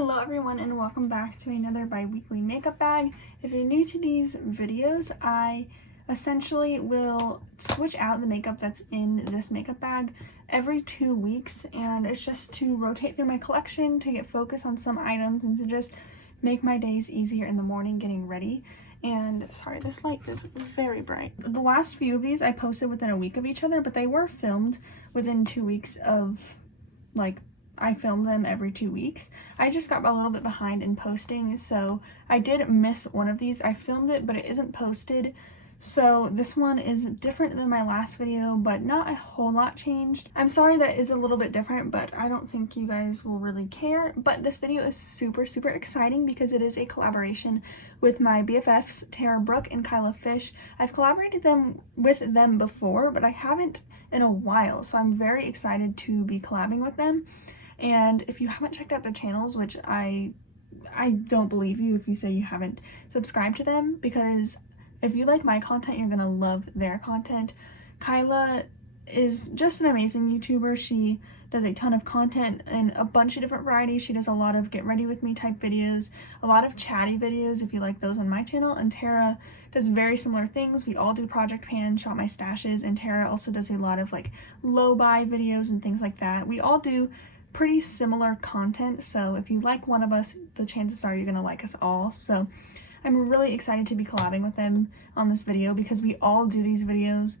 Hello everyone and welcome back to another bi-weekly makeup bag. If you're new to these videos, I essentially will switch out the makeup that's in this makeup bag every 2 weeks, and it's just to rotate through my collection, to get focused on some items, and to just make my days easier in the morning getting ready. And sorry, this light is very bright. The last few of these I posted within a week of each other, but they were filmed within 2 weeks of, like, I film them every 2 weeks. I just got a little bit behind in posting, so I did miss one of these. I filmed it, but it isn't posted. So this one is different than my last video, but not a whole lot changed. I'm sorry that is a little bit different, but I don't think you guys will really care. But this video is super exciting because it is a collaboration with my BFFs, Brooke and Kyla. I've collaborated with them before, but I haven't in a while, so I'm very excited to be collabing with them. And if you haven't checked out their channels, which I don't believe you if you say you haven't subscribed to them, because if you like my content, you're gonna love their content. Kyla is just an amazing YouTuber. She does a ton of content in a bunch of different varieties. She does a lot of get ready with me type videos, a lot of chatty videos if you like those on my channel, and Tara does very similar things. We all do Project Pan, Shop My Stashes, and Tara also does a lot of like low buy videos and things like that. We all do pretty similar content, so if you like one of us, the chances are you're gonna like us all. So I'm really excited to be collabing with them on this video because we all do these videos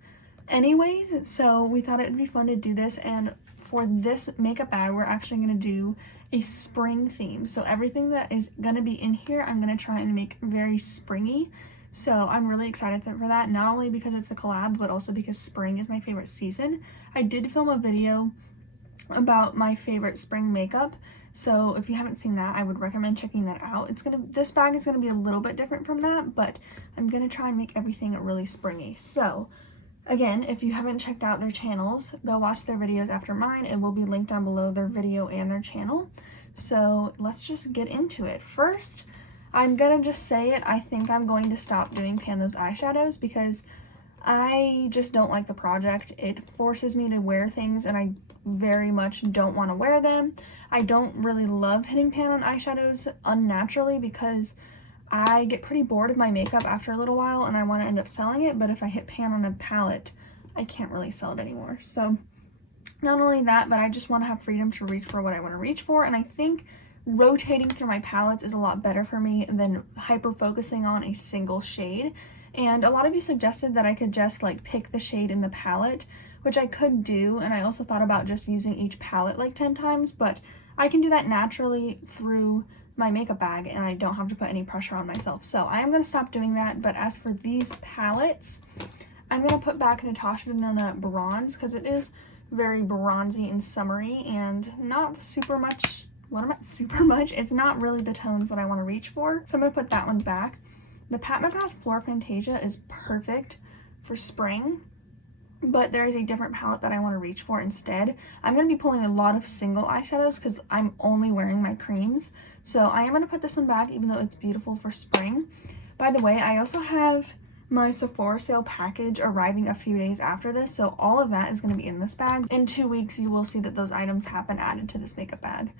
anyways, so we thought it would be fun to do this. And for this makeup bag, we're actually going to do a spring theme, so everything that is going to be in here I'm going to try and make very springy. So I'm really excited for that, not only because it's a collab, but also because spring is my favorite season. I did film a video about my favorite spring makeup, so if you haven't seen that, I would recommend checking that out. This bag is gonna be a little bit different from that, but I'm gonna try and make everything really springy. So again, if you haven't checked out their channels, go watch their videos after mine. It will be linked down below, their video and their channel. So let's just get into it. First, I'm gonna just say it, I think I'm going to stop doing Pan Those eyeshadows because I just don't like the project. It forces me to wear things and I very much don't want to wear them. I don't really love hitting pan on eyeshadows unnaturally because I get pretty bored of my makeup after a little while and I want to end up selling it, but if I hit pan on a palette, I can't really sell it anymore. So not only that, but I just want to have freedom to reach for what I want to reach for, and I think rotating through my palettes is a lot better for me than hyper focusing on a single shade. And a lot of you suggested that I could just like pick the shade in the palette, which I could do, and I also thought about just using each palette like 10 times, but I can do that naturally through my makeup bag and I don't have to put any pressure on myself. So I am going to stop doing that. But as for these palettes, I'm going to put back Natasha Denona Bronze because it is very bronzy and summery and not super much, it's not really the tones that I want to reach for. So I'm going to put that one back. The Pat McGrath Floor Fantasia is perfect for spring, but there is a different palette that I want to reach for instead. I'm going to be pulling a lot of single eyeshadows because I'm only wearing my creams. So I am going to put this one back even though it's beautiful for spring. By the way, I also have my Sephora sale package arriving a few days after this, so all of that is going to be in this bag. In 2 weeks, you will see that those items have been added to this makeup bag.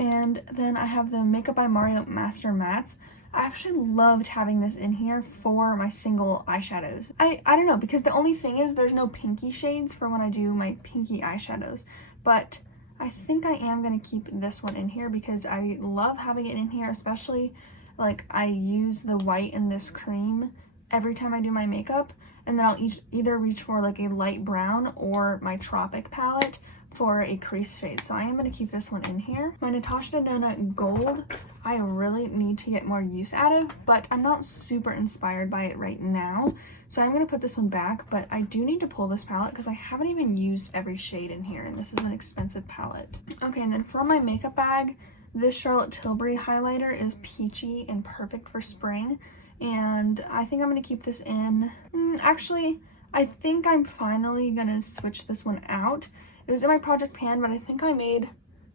And then I have the Makeup by Mario Master Mattes. I actually loved having this in here for my single eyeshadows. I don't know, because the only thing is there's no pinky shades for when I do my pinky eyeshadows, but I think I am going to keep this one in here because I love having it in here, especially like I use the white in this cream every time I do my makeup, and then I'll either reach for like a light brown or my Tropic palette for a crease shade. So I am going to keep this one in here. My Natasha Denona Gold, I really need to get more use out of, but I'm not super inspired by it right now. So I'm going to put this one back, but I do need to pull this palette because I haven't even used every shade in here, and this is an expensive palette. Okay, and then for my makeup bag, this Charlotte Tilbury highlighter is peachy and perfect for spring, and I think I'm going to keep this in. Actually, I think I'm finally going to switch this one out. It was in my Project Pan, but I think I made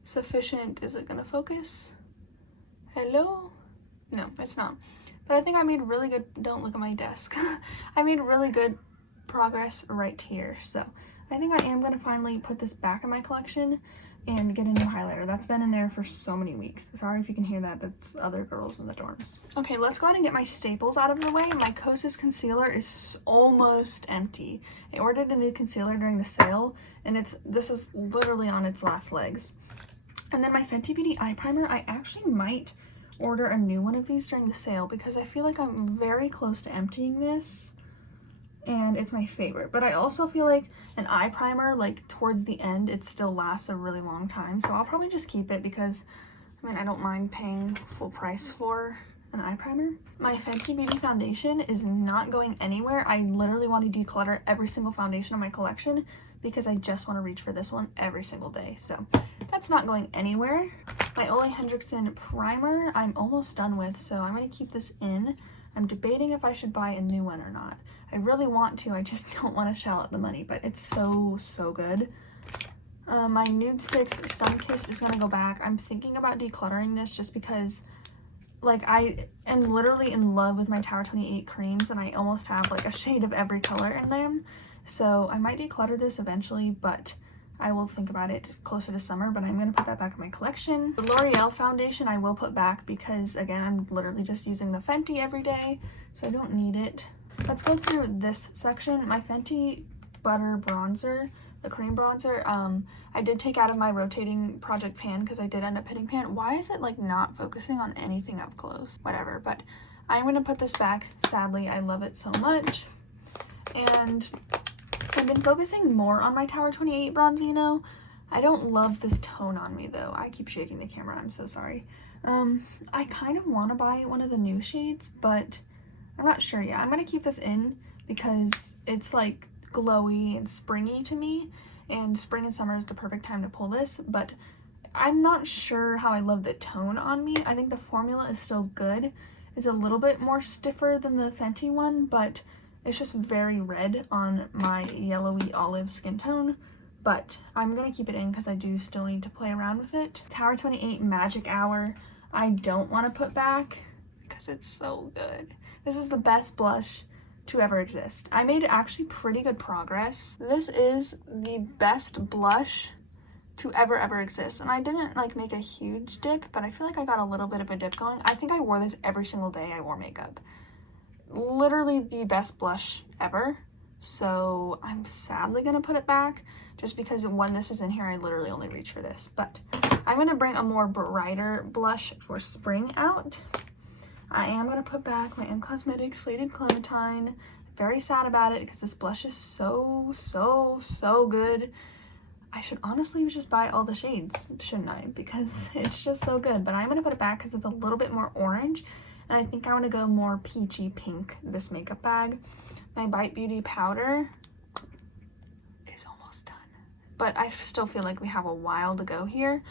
sufficient, is it gonna focus? Hello? No, it's not. But I think I made really good, don't look at my desk. I made really good progress right here. So I think I am gonna finally put this back in my collection. and get a new highlighter. That's been in there for so many weeks. Sorry if you can hear that. That's other girls in the dorms. Okay, let's go ahead and get my staples out of the way. My Kosas concealer is almost empty. I ordered a new concealer during the sale, and this is literally on its last legs. And then my Fenty Beauty eye primer, I actually might order a new one of these during the sale because I feel like I'm very close to emptying this. And it's my favorite, but I also feel like an eye primer, like towards the end, it still lasts a really long time, so I'll probably just keep it because I mean I don't mind paying full price for an eye primer. My Fenty Beauty foundation is not going anywhere. I literally want to declutter every single foundation in my collection because I just want to reach for this one every single day, so that's not going anywhere. My Ole Henriksen primer I'm almost done with, so I'm going to keep this in. I'm debating if I should buy a new one or not. I really want to, I just don't want to shell out the money, but it's so good. My Nude Sticks Sunkissed is going to go back. I'm thinking about decluttering this just because, like, I am literally in love with my Tower 28 creams, and I almost have, like, a shade of every color in them. So I might declutter this eventually, but I will think about it closer to summer, but I'm going to put that back in my collection. The L'Oreal foundation I will put back because, again, I'm literally just using the Fenty every day, so I don't need it. Let's go through this section. My Fenty Butter Bronzer, the cream bronzer, I did take out of my rotating project pan because I did end up hitting pan. Why is it, like, not focusing on anything up close? Whatever, but I'm going to put this back. Sadly, I love it so much. And I've been focusing more on my Tower 28 Bronzino. I don't love this tone on me, though. I keep shaking the camera. I'm so sorry. I kind of want to buy one of the new shades, but I'm not sure yet. I'm going to keep this in because it's, like, glowy and springy to me, and spring and summer is the perfect time to pull this, but I'm not sure how I love the tone on me. I think the formula is still good. It's a little bit more stiffer than the Fenty one, but it's just very red on my yellowy olive skin tone, but I'm going to keep it in because I do still need to play around with it. Tower 28 Magic Hour, I don't want to put back because it's so good. This is the best blush to ever exist. I made actually pretty good progress. This is the best blush to ever exist, and I didn't like make a huge dip, but I feel like I got a little bit of a dip going. I think I wore this every single day I wore makeup. Literally the best blush ever, so I'm sadly gonna put it back just because when this is in here I literally only reach for this, but I'm gonna bring a more brighter blush for spring out. I am going to put back my M Cosmetics Faded Clementine. Very sad about it because this blush is so good. I should honestly just buy all the shades, shouldn't I? Because it's just so good. But I'm going to put it back because it's a little bit more orange. And I think I want to go more peachy pink this makeup bag. My Bite Beauty powder is almost done. But I still feel like we have a while to go here.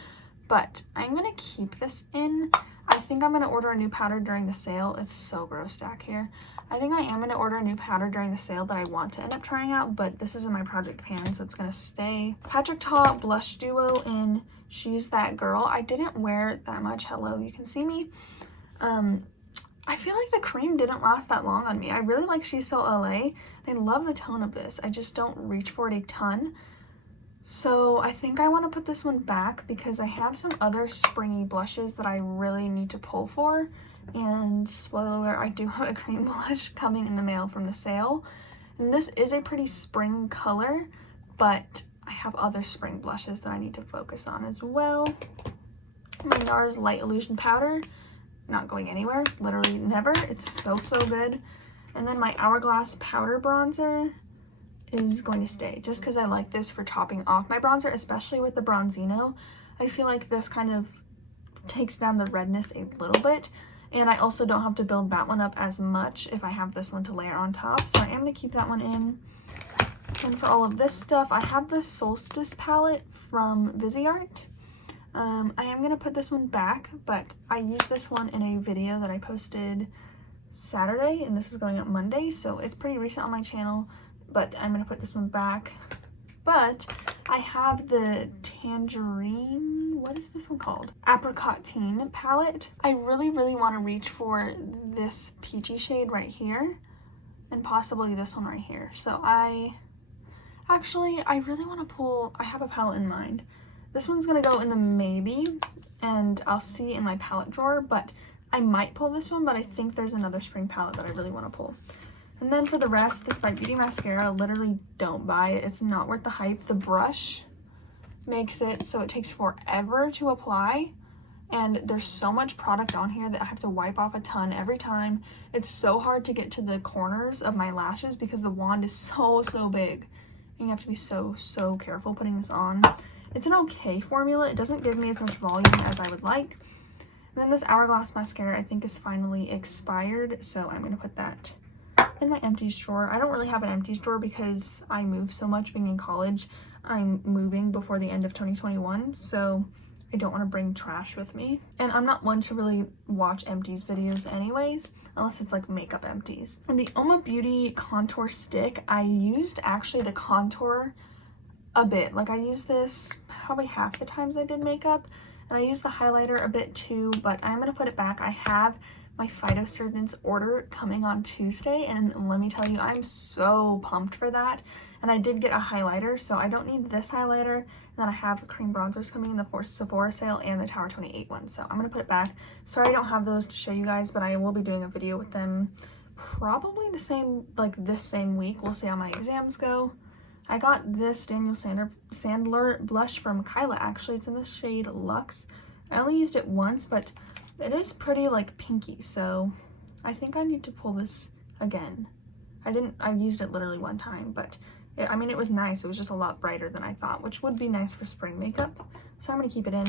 But I'm going to keep this in. I think I'm going to order a new powder during the sale. It's so gross back here. I think I am going to order a new powder during the sale that I want to end up trying out, but this is in my project pan, so it's going to stay. Patrick Ta Blush Duo in She's That Girl. I didn't wear it that much. Hello, you can see me. I feel like the cream didn't last that long on me. I really like She's So LA. I love the tone of this. I just don't reach for it a ton. So I think I want to put this one back because I have some other springy blushes that I really need to pull for. And spoiler alert, I do have a cream blush coming in the mail from the sale. And this is a pretty spring color, but I have other spring blushes that I need to focus on as well. My Nars Light Illusion Powder, not going anywhere, literally never. It's so good. And then my Hourglass Powder Bronzer is going to stay just because I like this for topping off my bronzer, especially with the Bronzino. I feel like this kind of takes down the redness a little bit, and I also don't have to build that one up as much if I have this one to layer on top, so I am going to keep that one in. And for all of this stuff, I have this Solstice palette from Viseart. I am going to put this one back, but I used this one in a video that I posted Saturday, and this is going up Monday, so it's pretty recent on my channel. But I'm going to put this one back. But I have the Tangerine, what is this one called? Apricot Teen palette. I really want to reach for this peachy shade right here. And possibly this one right here. So I really want to pull, I have a palette in mind. This one's gonna go in the maybe, and I'll see in my palette drawer, but I might pull this one, but I think there's another spring palette that I really want to pull. And then for the rest, this By Beauty mascara, literally don't buy it. It's not worth the hype. The brush makes it so it takes forever to apply, and there's so much product on here that I have to wipe off a ton every time. It's so hard to get to the corners of my lashes because the wand is so big, and you have to be so careful putting this on. It's an okay formula. It doesn't give me as much volume as I would like. And then this Hourglass Mascara I think is finally expired, so I'm going to put that in my empties drawer. I don't really have an empties drawer because I move so much being in college. I'm moving before the end of 2021, so I don't want to bring trash with me. And I'm not one to really watch empties videos anyways, unless it's like makeup empties. And the Oma Beauty contour stick, I used actually the contour a bit. Like I used this probably half the times I did makeup, and I used the highlighter a bit too, but I'm gonna put it back. I have my phytosurgeon's order coming on Tuesday, and let me tell you, I'm so pumped for that. And I did get a highlighter, so I don't need this highlighter. And then I have cream bronzers coming in the Sephora sale and the Tower 28 one, so I'm gonna put it back. Sorry I don't have those to show you guys, but I will be doing a video with them probably this same week. We'll see how my exams go. I got this Daniel Sandler blush from Kyla, actually. It's in the shade Luxe. I only used it once, but it is pretty like pinky, so I think I need to pull this again. I used it literally one time, but I mean, it was nice. It was just a lot brighter than I thought, which would be nice for spring makeup. So I'm gonna keep it in.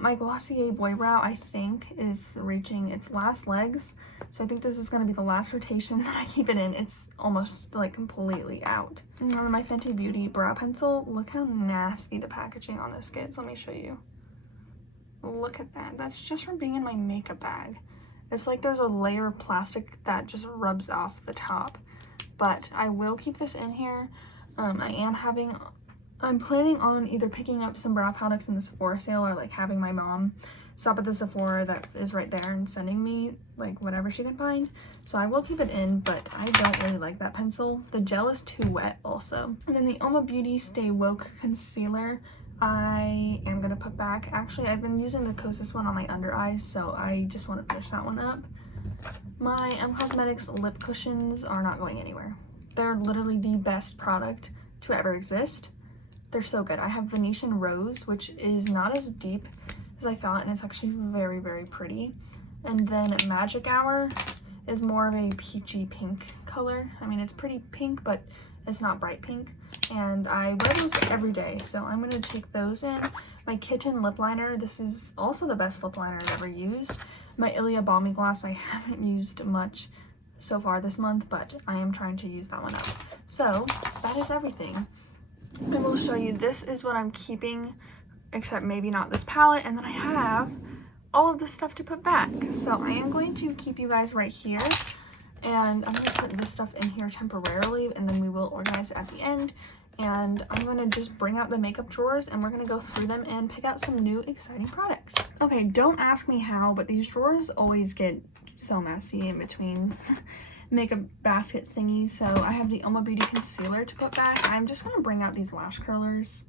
My Glossier Boy Brow, I think, is reaching its last legs. So I think this is gonna be the last rotation that I keep it in. It's almost like completely out. And then my Fenty Beauty Brow Pencil, look how nasty the packaging on this gets. Let me show you. Look at that. That's just from being in my makeup bag. It's like there's a layer of plastic that just rubs off the top. But I will keep this in here. I'm planning on either picking up some brow products in the Sephora sale or like having my mom stop at the Sephora that is right there and sending me like whatever she can find. So I will keep it in, but I don't really like that pencil. The gel is too wet also. And then the Oma Beauty Stay Woke Concealer, I am gonna put back. Actually, I've been using the Kosas one on my under eyes, so I just want to finish that one up. My Cosmetics lip cushions are not going anywhere. They're literally the best product to ever exist. They're so good. I have Venetian Rose, which is not as deep as I thought, and it's actually very pretty. And then Magic Hour is more of a peachy pink color. I mean, it's pretty pink, but it's not bright pink. And I wear those every day, so I'm going to take those in. My Kitten lip liner, this is also the best lip liner I've ever used. My Ilia Balmy Gloss, I haven't used much so far this month, but I am trying to use that one up. So that is everything. I will show you, this is what I'm keeping, except maybe not this palette, and then I have all of this stuff to put back. So I am going to keep you guys right here, and I'm going to put this stuff in here temporarily, and then we will organize it at the end. And I'm going to just bring out the makeup drawers, and we're going to go through them and pick out some new exciting products. Okay, don't ask me how, but these drawers always get so messy in between makeup basket thingies. So I have the Oma Beauty concealer to put back. I'm just going to bring out these lash curlers.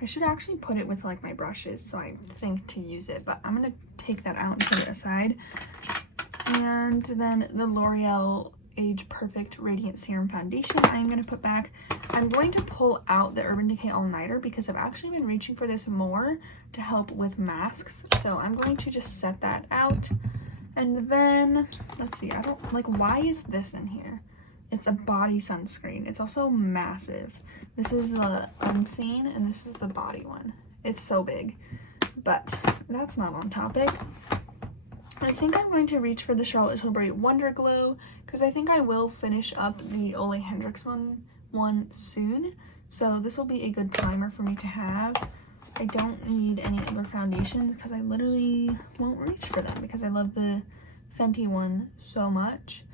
I should actually put it with like my brushes, so I think to use it, but I'm going to take that out and set it aside. And then the L'Oreal Age Perfect Radiant Serum Foundation I'm going to put back. I'm going to pull out the Urban Decay All Nighter because I've actually been reaching for this more to help with masks. So I'm going to just set that out. And then, let's see, I don't, like, why is this in here? It's a body sunscreen. It's also massive. This is the Unseen, and this is the body one. It's so big, but that's not on topic. I think I'm going to reach for the Charlotte Tilbury Wonder Glow because I think I will finish up the Ole Hendrix one soon. So this will be a good primer for me to have. I don't need any other foundations because I literally won't reach for them because I love the Fenty one so much.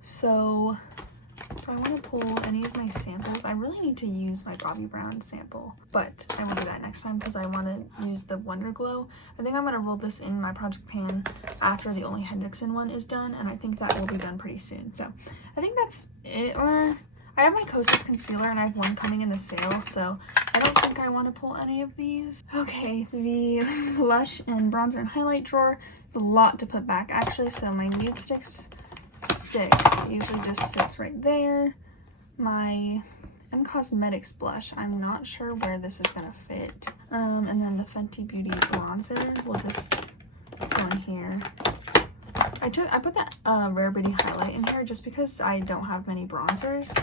So do I want to pull any of my samples? I really need to use my Bobbi Brown sample, but I will do that next time because I want to use the Wonder Glow. I think I'm going to roll this in my project pan after the Ole Hendrickson one is done, and I think that will be done pretty soon. So I think that's it. Or I have my Kosas concealer and I have one coming in the sale, so I don't think I want to pull any of these. Okay, the blush and bronzer and highlight drawer. A lot to put back actually, so my nude stick usually just sits right there. My Cosmetics blush, I'm not sure where this is gonna fit. And then the Fenty Beauty bronzer will just go in here. I put that Rare Beauty highlight in here just because I don't have many bronzers.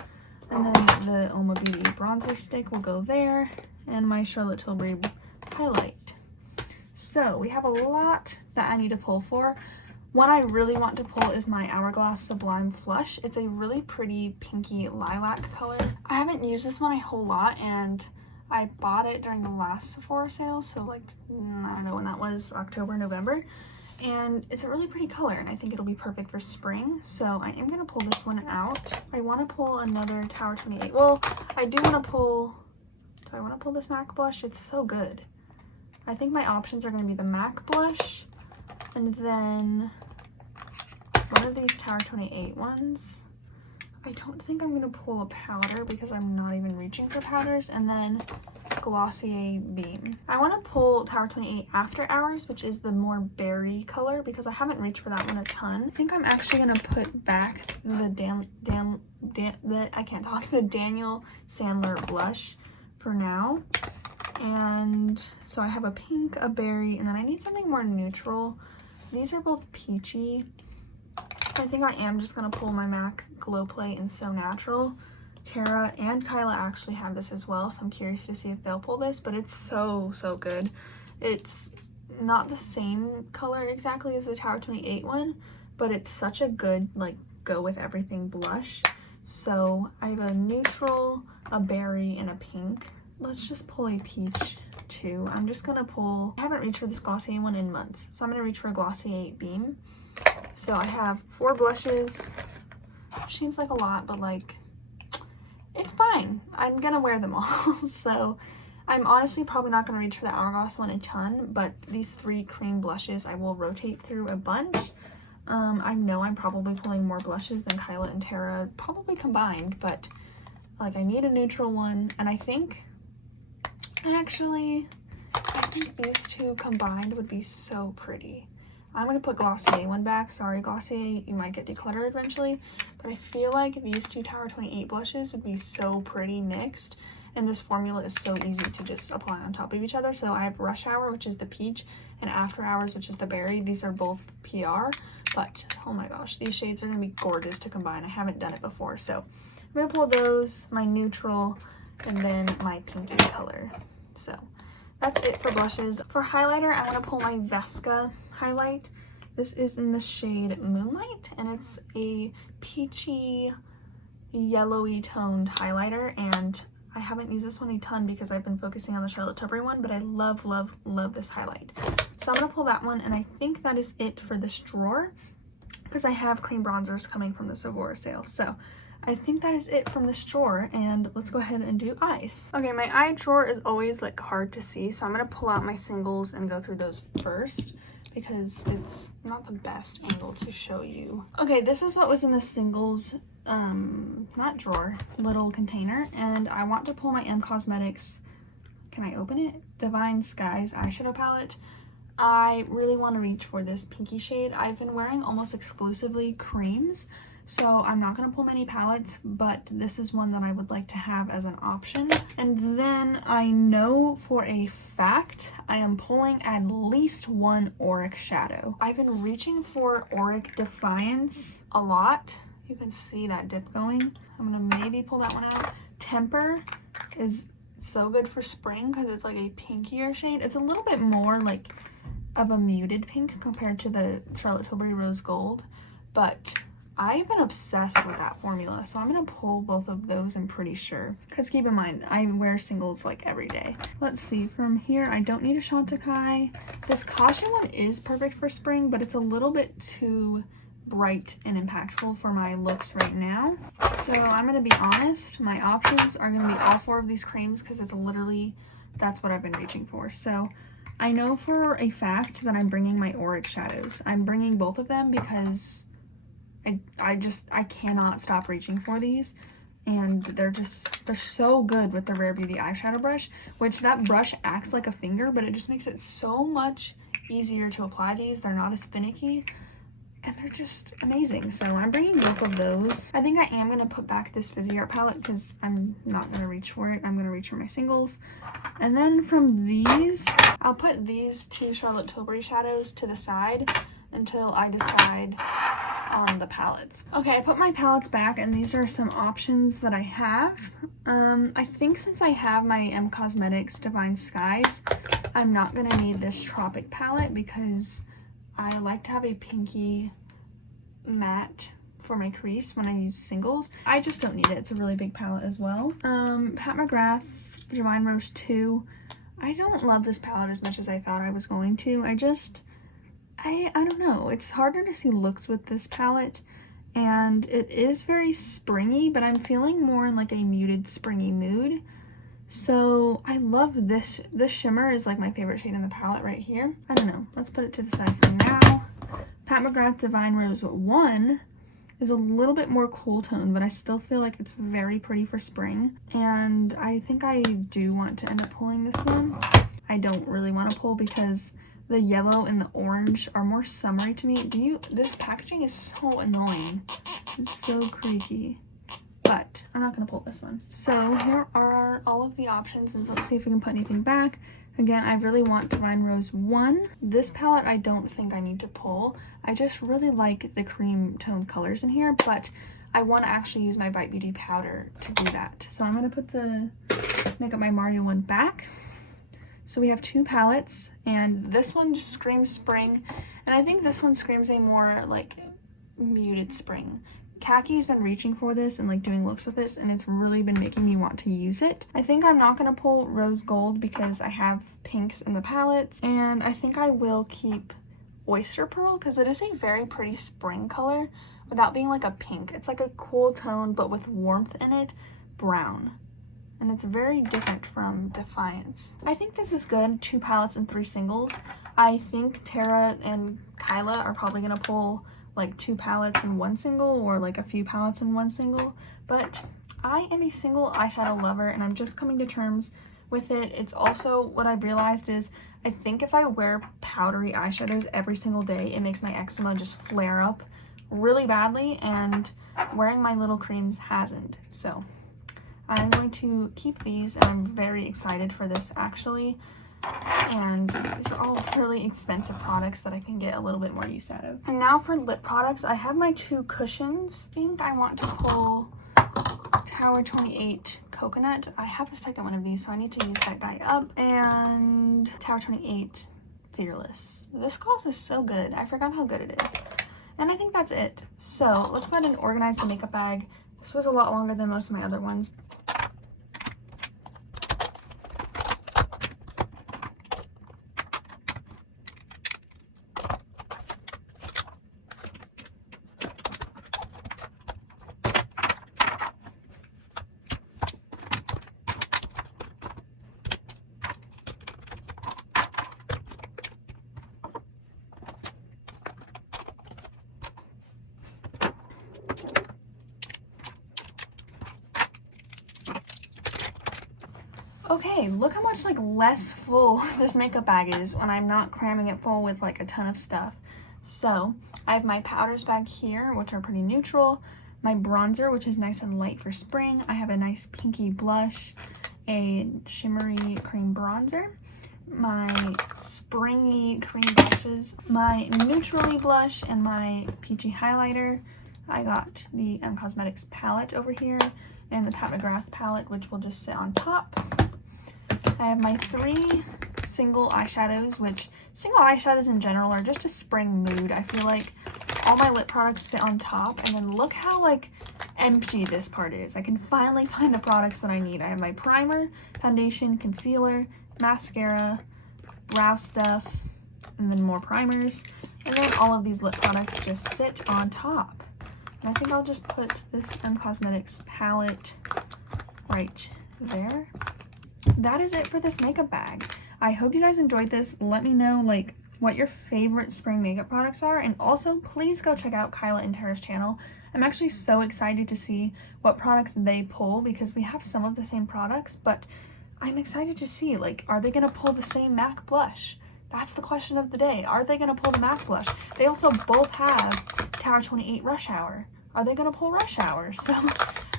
And then the Oma Beauty bronzer stick will go there, and my Charlotte Tilbury highlight. So we have a lot that I need to pull for. One I really want to pull is my Hourglass Sublime Flush. It's a really pretty pinky lilac color. I haven't used this one a whole lot, and I bought it during the last Sephora sale, so like, I don't know when that was, October, November. And it's a really pretty color, and I think it'll be perfect for spring. So I am going to pull this one out. I want to pull another Tower 28. Well, I do want to pull, do I want to pull this MAC blush? It's so good. I think my options are going to be the MAC blush, and then one of these Tower 28 ones. I don't think I'm going to pull a powder because I'm not even reaching for powders, and then Glossier Beam. I want to pull Tower 28 After Hours, which is the more berry color, because I haven't reached for that one a ton. I think I'm actually going to put back the the Daniel Sandler blush for now. And so I have a pink, a berry, and then I need something more neutral. These are both peachy. I think I am just going to pull my MAC Glow Play in So Natural. Tara and Kyla actually have this as well, so I'm curious to see if they'll pull this, but it's so good. It's not the same color exactly as the Tower 28 one, but it's such a good, like, go with everything blush. So I have a neutral, a berry, and a pink. Let's just pull a peach too. I'm just gonna pull, I haven't reached for this Glossier one in months, so I'm gonna reach for a Glossier Beam. So I have 4 blushes. Seems like a lot, but like, it's fine. I'm gonna wear them all. So I'm honestly probably not gonna reach for the Hourglass one a ton, but these 3 cream blushes I will rotate through a bunch. I know I'm probably pulling more blushes than Kyla and Tara probably combined, but like, I need a neutral one, and I think these 2 combined would be so pretty. I'm going to put Glossier one back. Sorry, Glossier, you might get decluttered eventually. But I feel like these 2 Tower 28 blushes would be so pretty mixed. And this formula is so easy to just apply on top of each other. So I have Rush Hour, which is the peach, and After Hours, which is the berry. These are both PR. But, oh my gosh, these shades are going to be gorgeous to combine. I haven't done it before. So I'm going to pull those, my neutral, and then my pinky color. So that's it for blushes. For highlighter, I want to pull my Vesca highlight. This is in the shade Moonlight, and it's a peachy, yellowy toned highlighter, and I haven't used this one a ton because I've been focusing on the Charlotte Tilbury one, but I love this highlight. So I'm going to pull that one, and I think that is it for this drawer because I have cream bronzers coming from the Sephora sale. So I think that is it from this drawer, and let's go ahead and do eyes. Okay, my eye drawer is always like hard to see, so I'm gonna pull out my singles and go through those first because it's not the best angle to show you. Okay, this is what was in the singles, not drawer, little container, and I want to pull my Cosmetics, can I open it? Divine Skies eyeshadow palette. I really want to reach for this pinky shade. I've been wearing almost exclusively creams, so I'm not going to pull many palettes, but this is one that I would like to have as an option. And then I know for a fact I am pulling at least one Auric shadow. I've been reaching for Auric Defiance a lot. You can see that dip going. I'm going to maybe pull that one out. Temper is so good for spring because it's like a pinkier shade. It's a little bit more like of a muted pink compared to the Charlotte Tilbury Rose Gold, but I've been obsessed with that formula, so I'm going to pull both of those, I'm pretty sure. Because keep in mind, I wear singles like every day. Let's see, from here, I don't need a Chantecaille. This Caution one is perfect for spring, but it's a little bit too bright and impactful for my looks right now. So I'm going to be honest, my options are going to be all 4 of these creams because it's literally, that's what I've been reaching for. So I know for a fact that I'm bringing my Auric shadows. I'm bringing both of them because I cannot stop reaching for these, and they're so good with the Rare Beauty eyeshadow brush, which that brush acts like a finger, but it just makes it so much easier to apply these. They're not as finicky, and they're just amazing. So I'm bringing both of those. I think I am going to put back this Fizzy Art palette because I'm not going to reach for it. I'm going to reach for my singles. And then from these, I'll put these two Charlotte Tilbury shadows to the side until I decide on the palettes. Okay, I put my palettes back, and these are some options that I have. I think since I have my Cosmetics Divine Skies, I'm not going to need this Tropic palette because I like to have a pinky matte for my crease when I use singles. I just don't need it. It's a really big palette as well. Pat McGrath Divine Rose 2. I don't love this palette as much as I thought I was going to. I don't know. It's harder to see looks with this palette, and it is very springy, but I'm feeling more in like a muted springy mood. So I love this. This shimmer is like my favorite shade in the palette right here. I don't know. Let's put it to the side for now. Pat McGrath Divine Rose 1 is a little bit more cool tone, but I still feel like it's very pretty for spring. And I think I do want to end up pulling this one. I don't really want to pull because the yellow and the orange are more summery to me. This packaging is so annoying. It's so creaky. But I'm not going to pull this one. So here are all of the options, and let's see if we can put anything back. Again, I really want Divine Rose 1. This palette I don't think I need to pull. I just really like the cream toned colors in here, but I want to actually use my Bite Beauty powder to do that. So I'm going to put the Makeup by Mario one back. So we have two palettes, and this one just screams spring, and I think this one screams a more like muted spring. Khaki's been reaching for this and like doing looks with this, and it's really been making me want to use it. I think I'm not going to pull Rose Gold because I have pinks in the palettes, and I think I will keep Oyster Pearl because it is a very pretty spring color without being like a pink. It's like a cool tone but with warmth in it, brown. And it's very different from Defiance. I think this is good, 2 palettes and 3 singles. I think Tara and Kyla are probably gonna pull like 2 palettes and 1 single, or like a few palettes and 1 single, but I am a single eyeshadow lover and I'm just coming to terms with it. It's also, what I've realized is, I think if I wear powdery eyeshadows every single day, it makes my eczema just flare up really badly, and wearing my little creams hasn't. So I'm going to keep these, and I'm very excited for this actually. And these are all really expensive products that I can get a little bit more use out of. And now for lip products, I have my 2 cushions. I think I want to pull Tower 28 Coconut. I have a second one of these, so I need to use that guy up. And Tower 28 Fearless. This gloss is so good. I forgot how good it is. And I think that's it. So let's go ahead and organize the makeup bag. This was a lot longer than most of my other ones. Okay, look how much like less full this makeup bag is when I'm not cramming it full with like a ton of stuff. So I have my powders back here, which are pretty neutral, my bronzer, which is nice and light for spring. I have a nice pinky blush, a shimmery cream bronzer, my springy cream blushes, my neutrally blush, and my peachy highlighter. I got the Cosmetics palette over here and the Pat McGrath palette, which will just sit on top. I have my 3 single eyeshadows, which single eyeshadows in general are just a spring mood. I feel like all my lip products sit on top, and then look how like empty this part is. I can finally find the products that I need. I have my primer, foundation, concealer, mascara, brow stuff, and then more primers. And then all of these lip products just sit on top. And I think I'll just put this Cosmetics palette right there. That is it for this makeup bag. I hope you guys enjoyed this. Let me know like what your favorite spring makeup products are, and also please go check out Kyla and Tara's channel. I'm actually so excited to see what products they pull because we have some of the same products, but I'm excited to see, like, are they gonna pull the same MAC blush? That's the question of the day. Are they gonna pull the MAC blush? They also both have Tower 28 Rush Hour. Are they gonna pull Rush Hour? So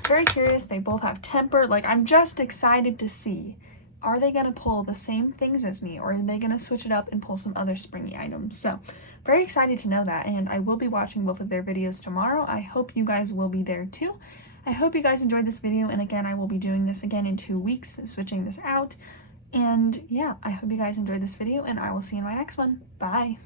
very curious. They both have Temper. Like, I'm just excited to see, are they gonna pull the same things as me, or are they gonna switch it up and pull some other springy items? So very excited to know that, and I will be watching both of their videos tomorrow. I hope you guys will be there too. I hope you guys enjoyed this video, and again, I will be doing this again in 2 weeks, switching this out. And yeah, I hope you guys enjoyed this video, and I will see you in my next one. Bye!